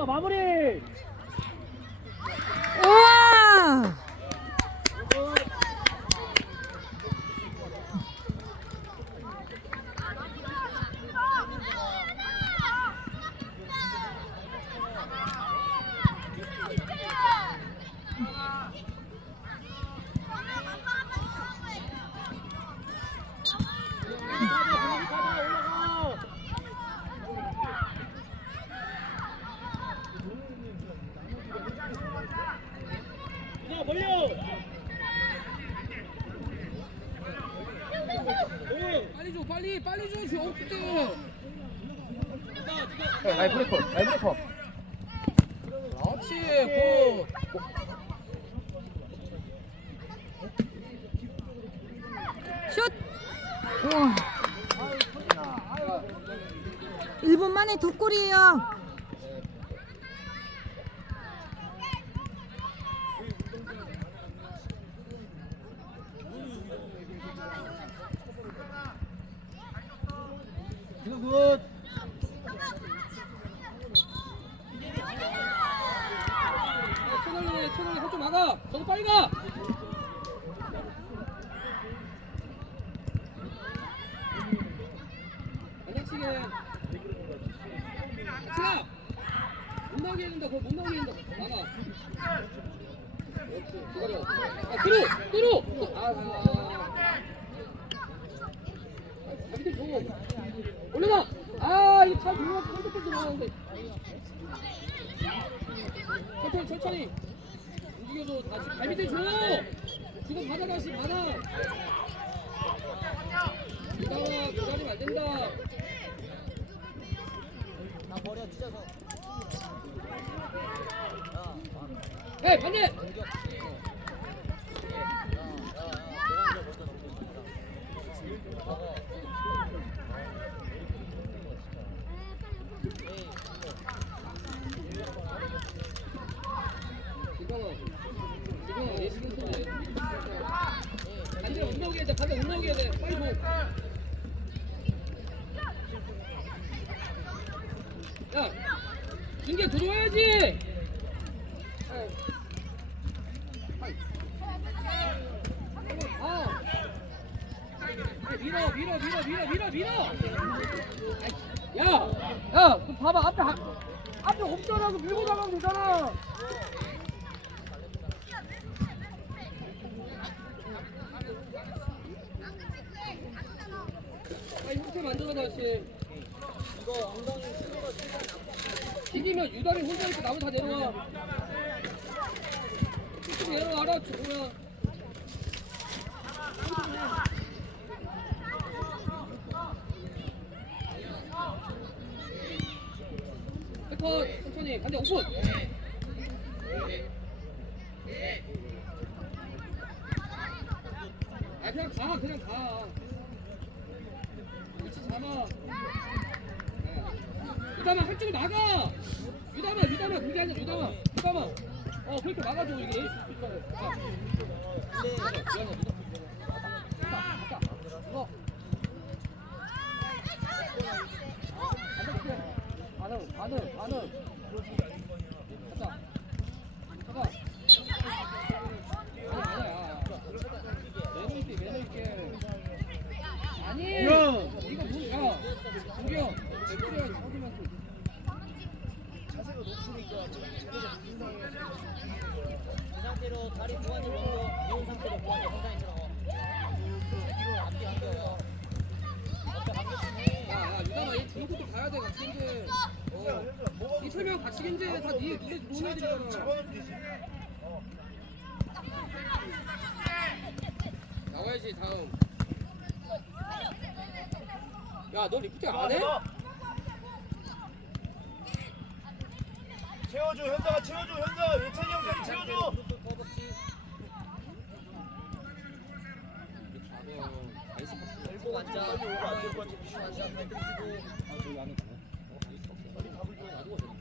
자 마무리. 빨리 줘 빨리 빨리 줘 줘. 그때. 라이 브레이커 라이 브레이커 그렇지. 고. 슛! 우와. 1분 만에 두 골이에요. 지금 굿 채널리 채널리 한쪽 막아. 저도 빨리 가. 안녕치게. 치가. 못 해준다. 그거 못 나오게 해준다. 막아. 그렇지. 기다려. 아 뒤로 뒤로. 아. 아. 아, 밑에 줘. 올려놔. 아, 이거 잘 들어가. 꼴깍꼴깍 들어가는데. 천천히, 천천히. 움직여줘. 다시 발 밑에 줘. 지금 받아 다시 받아. 기다려. 기다리면 안 된다. 해 반대. 지금은 지금은 내 신경 쓰네. 반대 못 나오게 해야 돼. 반대 못 나오게 해야 돼. 빨리 줘. 야, 준게 들어와야지. 아. 아니, 밀어, 밀어, 밀어, 밀어, 밀어, 밀어. 아이, 야, 야, 그 봐봐 앞에 하- 앞에 없잖아. 그 밀고 나가면 되잖아. 아, 이렇게 만들어 다시. 이거 엉덩이 튀기면 유달이 혼자 있고 나머지 다 내려와. 쭉 내려와라, 뭐야. 백컷 천천히 간대 오픈. 아 그냥 가 그냥 가. 위치 잡아. 유담아 한쪽 나가. 유담아 유담아 그게 아니라 유담아 유담아. 어 막아줘 이게. 유담아. 갔다, 갔다. 이거. 반응 반응 반응. 갔다. 가봐. 아니 아니야. 매너 있게 매너 있게. 아니. 야. 이거 뭐야? 공경. 맥주야 잡으면 좀. 이 상태로 다리 보완이 먼저 돼 같이 이제. 이제 다네 눈에 들어오는. 나와야지 다음. 야 너 리프팅 안 해? 채워줘 현사가 채워줘 현사 예찬이 형까지 채워줘. 이쪽 앉아. 빨리 오면 앉아. 빨리 오고 오세요.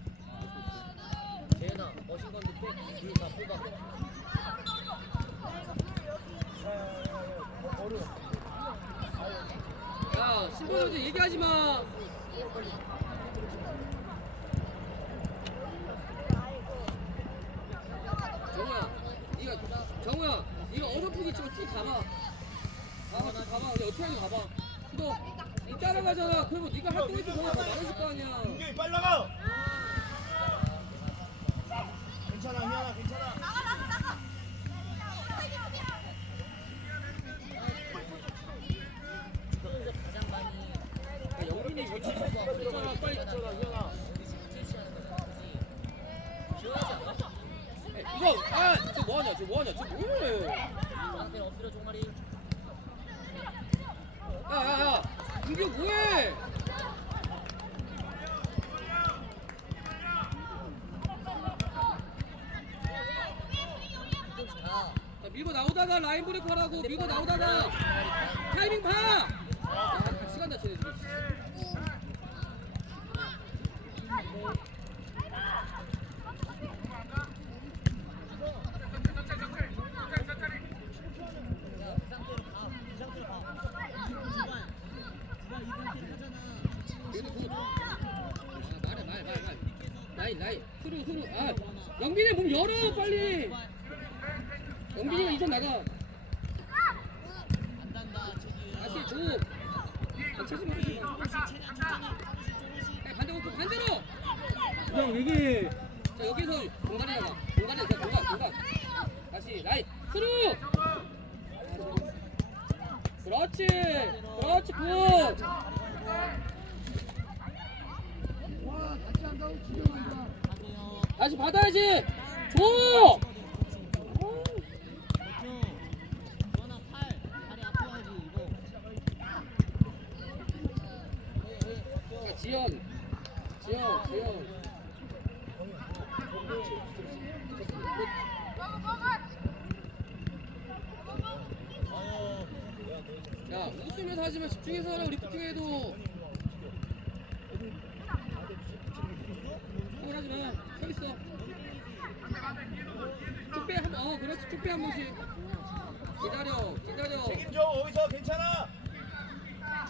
재현아, 머신건 늑대, 다 뽑아. 야, 신부님 얘기하지 마. 정우야, 네가 정우야, 네가 어설프게 치고 쭉 가봐. 근데 어떻게 하냐, 가봐. 너, 니 따라가잖아. 그러면 네가 활동해서 더 많아질 거 아니야. 민규 빨리 나가 괜찮아 희연아 괜찮아 야, 영빈이. 빨리 희연아. 이거, 아, 저 뭐하냐, 저 뭐하냐, 저 뭐해. 엎드려 종아리 야, 야, 야. 민규 뭐해? 밀고 나오다가 라인 브레이크 하라고. 밀고 나오다가. 타이밍 봐! 야, 시간 다치네, 지금. 이 상태로 가. 이 상태로 가. 주말. 주말 이 상태로 하잖아. 얘는 굿. 아, 말해, 말, 말, 말. 라인, 라인. 수루, 수루. 아, 영빈이 문 열어, 빨리. 영빈이가 이선 나가. 안 단다. 책이. 다시 줘. 아, 체지 마, 체지 마. 야, 반대로, 또 반대로. 형 여기 자, 여기서 공간에 나가. 공간에 가, 공간, 공간. 다시 라인. 수루. 그렇지. 그렇지, 굿. 다시 받아야지. 줘. 너나 팔. 다리 아파야지 이거. 자, 지연. 지연, 지연. 야, 웃으면서 하지만 집중해서 하라. 리프팅해도. 뭘 하지 마. 서 있어. 쭉빼 한 번. 어, 그렇지. 쭉빼 한 번씩. 기다려, 기다려. 책임져 어디서 괜찮아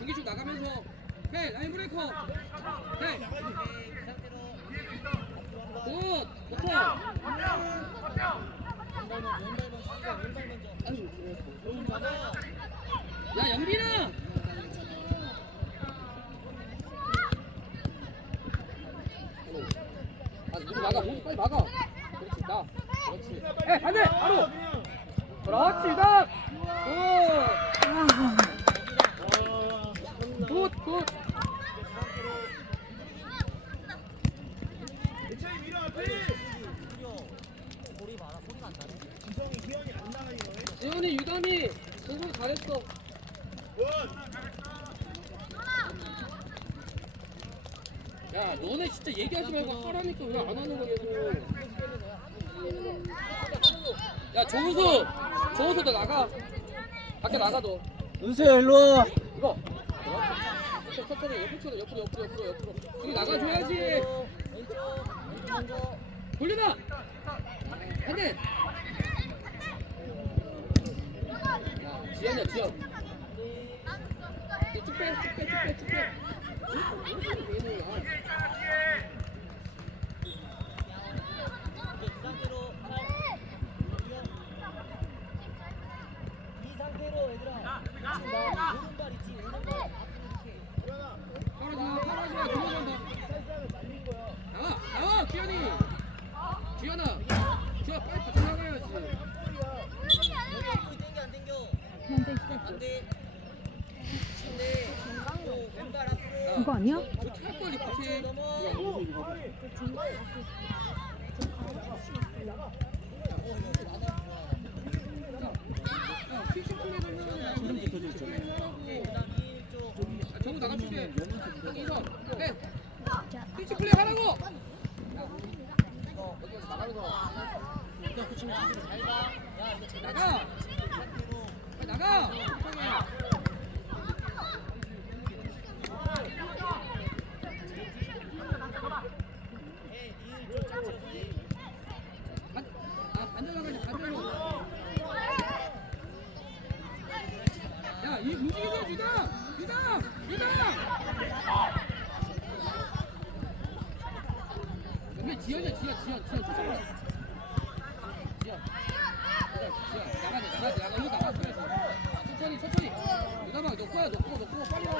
중기축 나가면서. 해, 라인 브레이커. 해. 이 상태로 굿. 잡아. 야, 영빈아. 아, 막아, 빨리 막아. 그렇지, 나. 그렇지. 에, 반대, 바로. 그렇지, 나. 굿. 굿, 굿. 지훈이, 유담이. 공부 잘했어. 원 야, 너네 진짜 얘기하지 말고 하라니까 왜 안 하는 거야, 계속. 야, 조우수. 조우수 너 나가. 밖에 나가, 너. 은수야 일로 와 이거. 천천히, 천천히, 옆으로, 옆으로, 옆으로, 옆으로, 옆으로. 여기 나가줘야지. 왼쪽. 왼쪽. 돌려놔. 반대. 야, 지연이야, 지연. 이제 쭉 빼, 쭉 빼, 쭉 빼, 쭉 빼. 얘는, 아. 이제 이 상태로 팔. 이 상태로 얘들아. 지금 나 오른발 있지. 오른발 앞으로 이렇게. 팔아줘, 팔아줘, 들어간다. 나와, 나와, 기현이. 기현아, 기현 빨리 같이 나가야지. 여기 땡겨 안 땡겨. 안 돼. 근데 또 왼발 앞으로. 이거 아니야? 어떻게 할 거야, 리프팅? 넘어. 야, 픽싱 플레이를 이름 붙어져 있잖아 그다음 이쪽. 아, 저거 나가 줄게. 이선, 네. 픽싱 플레이 하라고. 이거 여기서 나가면서 잘 봐. 야 이거 잘 나가. 상태로. 빨리 나가. 해. 이쪽 잡쳐서 해. 반, 아, 반대로 나가야지, 반대로. 야, 이 움직이면 유다! 유다! 유다! 여기 지연이야, 지연, 지연, 지연. 지연. 지연. 천천히 천천히 유다방 너 거야 너 거, 너 거, 빨리 와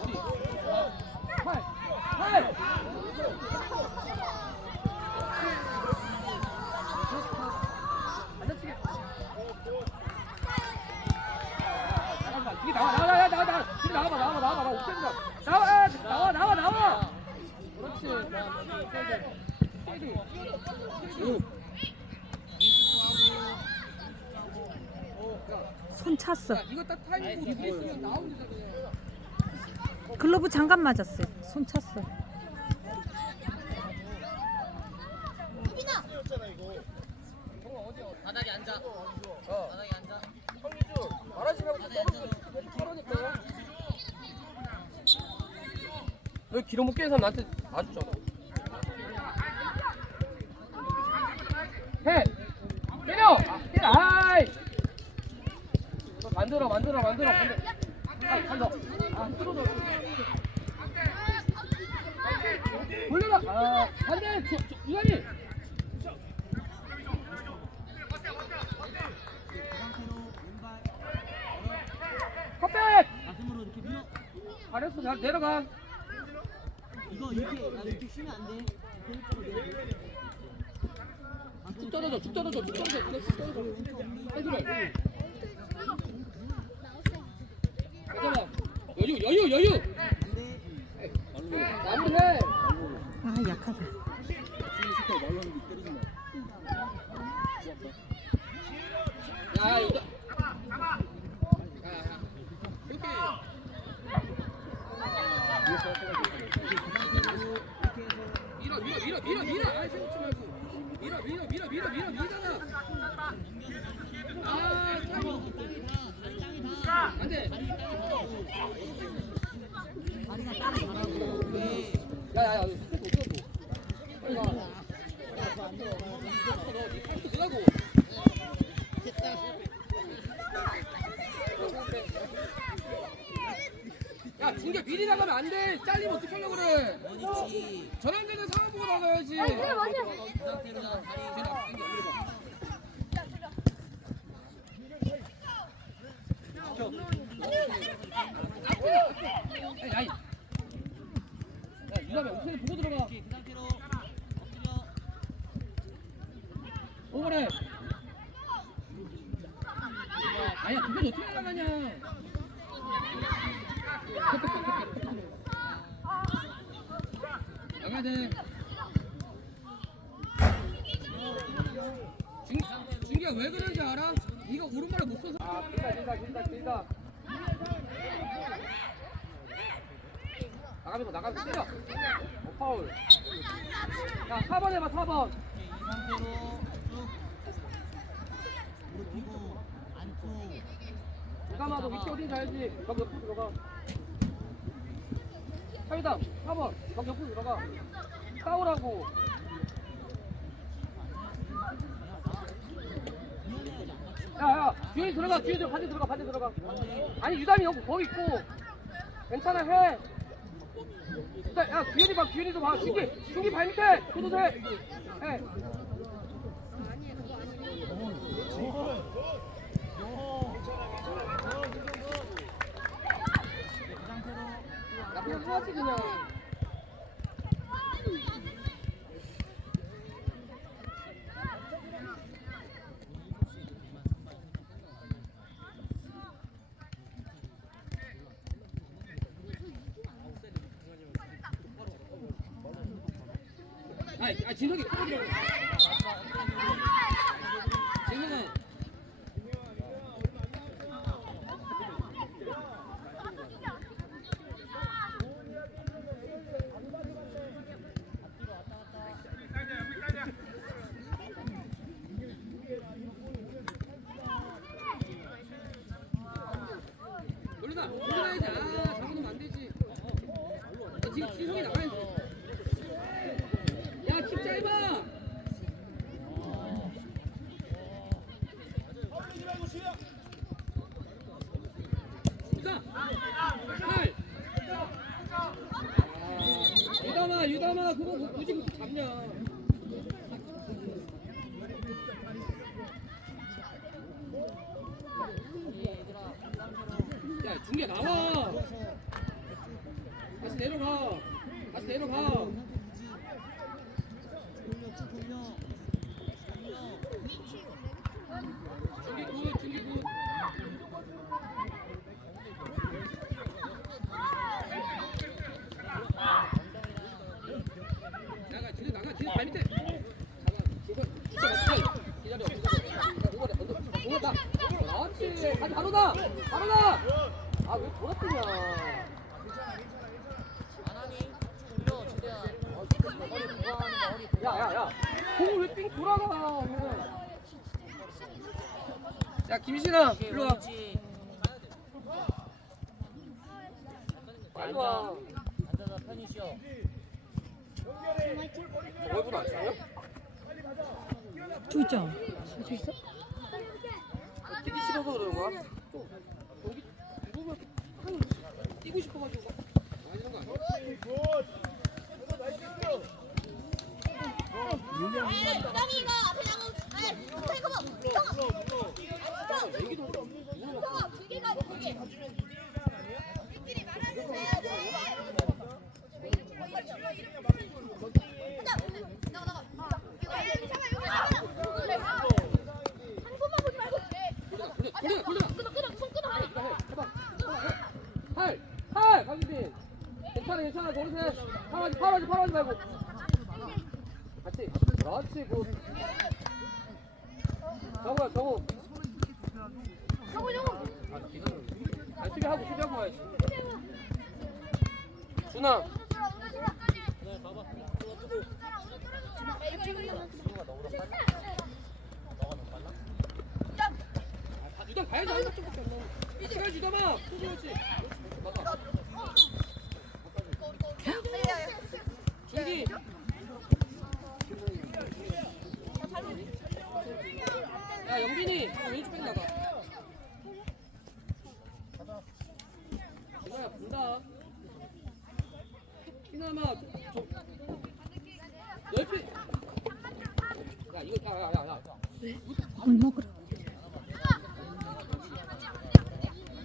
어디 팔 팔! 안 다치게 나가 이게 나와 나와 나와 나와 나와 나와봐 나와봐 나와봐 나 옥텐다 나와 아, 나와 나와 나와 그렇지 손 찼어. 이거 딱 타이밍 있으면 글러브 장갑 맞았어요. 손 찼어. 바닥에 앉아. 바닥에 앉아. 말하지 말고 그러니까 왜 기름 못 깨는 사람 나한테 봐주잖아. 해! 때려! 아이! 만들어 만들어 만들어. 만들어 아 간다 아 끌어줘 돌려라 아 반대! 유한이 컵백 잘 내려가 이렇게 쉬면 안 돼. 떨어져 죽 떨어져 죽 떨어져 그래, 죽 떨어져 해주래 가져봐 여유 여유 여유. 마무리해 아 약하다. 야 이거 야야 이렇게 밀어 밀어 밀어 밀어 밀어 아 세우지 말고 밀어 밀어 밀어 밀어 밀어 밀잖아 아 타이밍 안돼 다리가 땅에 가라고. 왜? 야야야 스피드 어쩌고 빨리 가 너, 팔도 들라고 야 중계 미리 나가면 안돼 잘리면 어떡하려고 그래 원위치. 전환되는 상황 보고 나가야지. 아니 아니. 야 유남이 옥선이 보고 들어가? 그 상태로 엎드려. 오버래. 아니야 그건 어떻게 나가냐. 나가야 돼 중, 중기가 왜 그러는지 알아? 네가 오른발을 못 써서 아 길다 길다 길다 길다 나가면서 나가면서 때려 어 파울 야 4번 해봐 4번 이 상태로 쭉. 무릎 펴고 안쪽. 유감아도 위치 어딘지 알지? 각 옆으로 들어가. 사이다 4번 각 옆으로 들어가. 싸우라고. 야야 뒤에 들어가 뒤에 들어 반대 들어가 반대 들어가. 아니 유담이 여기 거기 있고. 괜찮아 해. 일단 야 규현이 봐 규현이도 봐 중기 중기 발 밑에 줘도 돼. 해. 야 그냥 하지 그냥. 아, 아 진석이 아, 야 유담아 그거 뭐 굳이 그렇게 잡냐. 야 중계 나와. 다시 내려가. 다시 내려가. 중계 돌려 그렇지. 가지, 바로 가. 바로 가. 아, 왜 허리 야, 야, 야. 공을 왜 삥 돌아가. 야, 김신아, 일로 와. 빨리 와. 앉아서 편히 쉬어 얼굴 안 차요? 저 있잖아. 저 있어? 뛰기 싫어서 그러는 거야? 또 여기 누구면 아유, 뛰고 싶어가지고 유담이가 앞에 나가고 아니 잠깐만 성아 얘기도 없는 성아 길게 가고 길게 우리끼리 말하는데 가자 나가 나가 여기 잠깐 여기 잠깐 한 손만 보지 말고 돌려 돌려 돌려 끊어 끊어 손 끊어 하니 해봐 해봐 팔! 팔! 강진빈 괜찮아 괜찮아 거기서 팔하지 팔하지 팔하지 말고 같이 그렇지 굿 정우야 정우 정우 정우 아 수비하고 수비하고 가야지 준아 아, 유담 가야지 한 점밖에 안 나와 같이 가야지 유담아 그렇지 그렇지 맞아 준기 야 영빈이 왼쪽 백 나가 이거야 본다 키나마 저, 넓히 야 이거 야야야야 물 먹으러.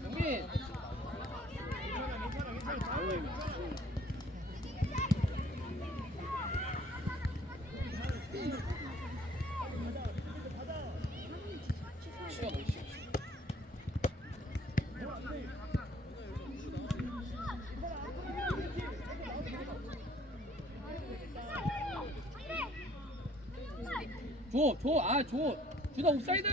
영빈 쉬어 너 쉬어 줘, 줘, 아, 줘. 주다 옵사이드.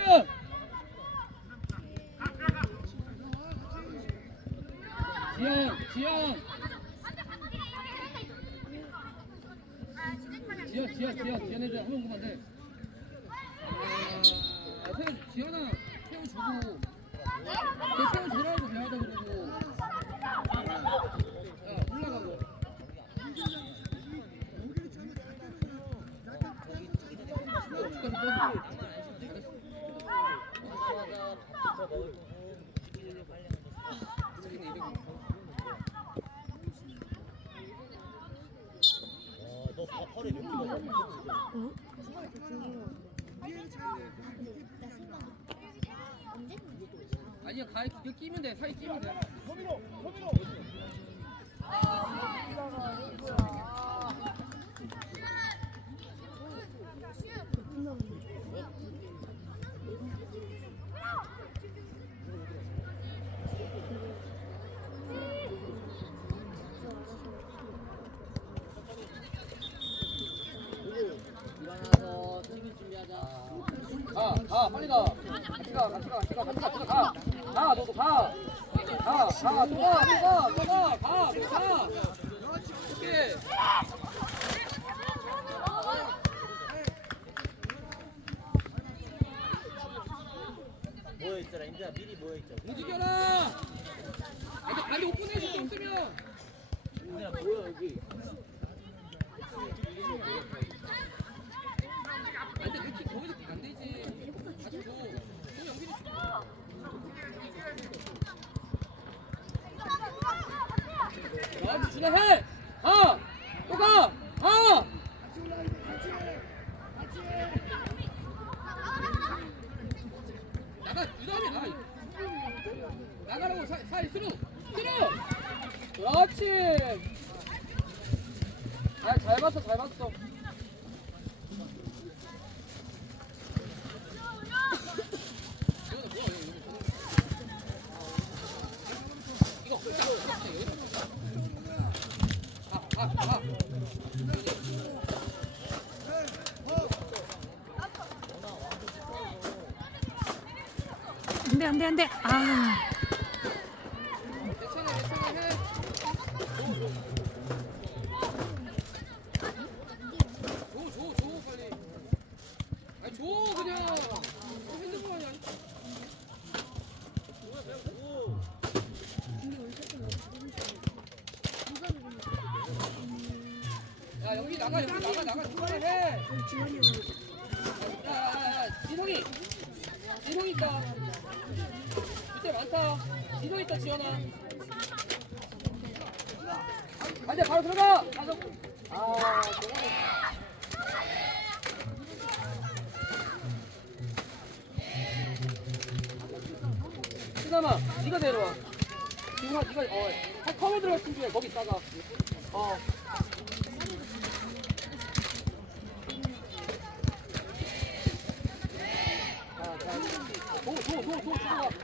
지영, 지영. 지영, 지영, 지영, 지영 애들 한번 보면 돼. 아, 세워, 지영아, 세워주고. 걔 세워주라고 미안하다 그러고. 야, 올라가고. 너 허리 몇 킬로 아니야, 가위 이거 끼면 돼. 사이 끼면 돼. 허미로 허미로 일어나서 튀길 준비하자 가, 가, 빨리 가. 같이 가, 같이 가, 같이 가, 같이 가, 같이 가. 가, 너도 가. 가, 가, 또 가, 또 가, 또 가, 가, 또 가. 오케이. 모여있어라 인들아 미리 모여있자 움직여라. 아니, 오픈해서 좀 쓰면. 인들아 모여 여기 안 돼, 그렇게 거기서 안 되지. 연결이. 야, 준아 해. 가. 또 가. 가. 나가 유담이 나가. 나가라고 사, 사이 스루. 스루. 그렇지. 아, 잘 봤어, 잘 봤어. 안 돼 안돼 안 돼. 아. 야, 여기 나가, 여기 나가, 나가, 중간에 해. 야, 야, 야, 야, 진홍이. 진홍이 있다. 많다. 진홍이 있다, 지현아. 안 돼 바로 들어가. 가서. 아. 시나마, 네가 내려와. 지훈아, 네가 어, 한 컵에 들어갈 준비해. 거기 있다가. 어. 자, 자, 도, 도, 도, 도, 들어가.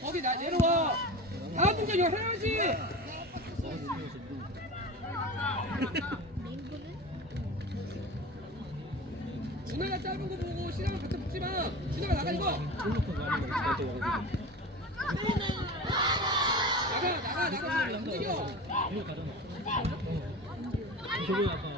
거기 나 내려와. 짧은 거 보고 신하가 같이 붙지 마. 신하가 나가니고. 콜로코 가는 거 같아 나가, 나가, 나가. 움직여. 저거 약간